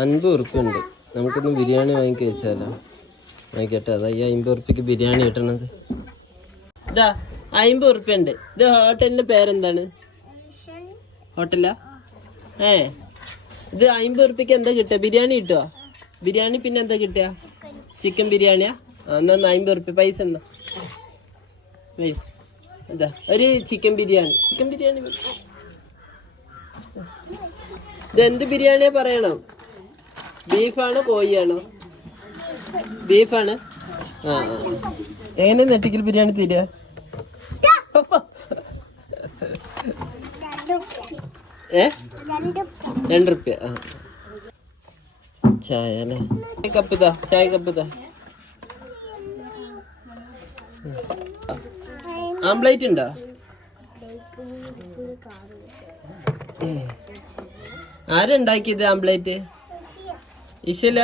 50 ഉണ്ട്. നമുക്കൊന്ന് ബിരിയാണി വാങ്ങി കഴിച്ചാലോ? ആയിക്കോട്ടെ, അതാ ഈ 50 ബിരിയാണി കിട്ടണത്. ഇതാ 50 ഉണ്ട്. ഇത് ഹോട്ടലിന്റെ പേരെന്താണ്? ഹോട്ടലാ? ഇത് 50 എന്താ കിട്ടുക? ബിരിയാണി കിട്ടുക? ബിരിയാണി പിന്നെ എന്താ കിട്ടുക? ചിക്കൻ ബിരിയാണിയാ? എന്നാ 50 പൈസ എന്നാ എന്താ ഒരു ചിക്കൻ ബിരിയാണി. ഇതെന്ത് ബിരിയാണിയാ പറയണം? ബീഫാണോ കോഴിയാണോ? ബീഫാണ്. എങ്ങനെ നെട്ടിക്കൽ ബിരിയാണി തീരുക? 2 റുപ്യ. ചായ അല്ലേ? ചായ കപ്പിതാ. ആംപ്ലേറ്റ് ഉണ്ടോ? ആരുണ്ടാക്കിയത് ആംപ്ലേറ്റ്? ഇശല?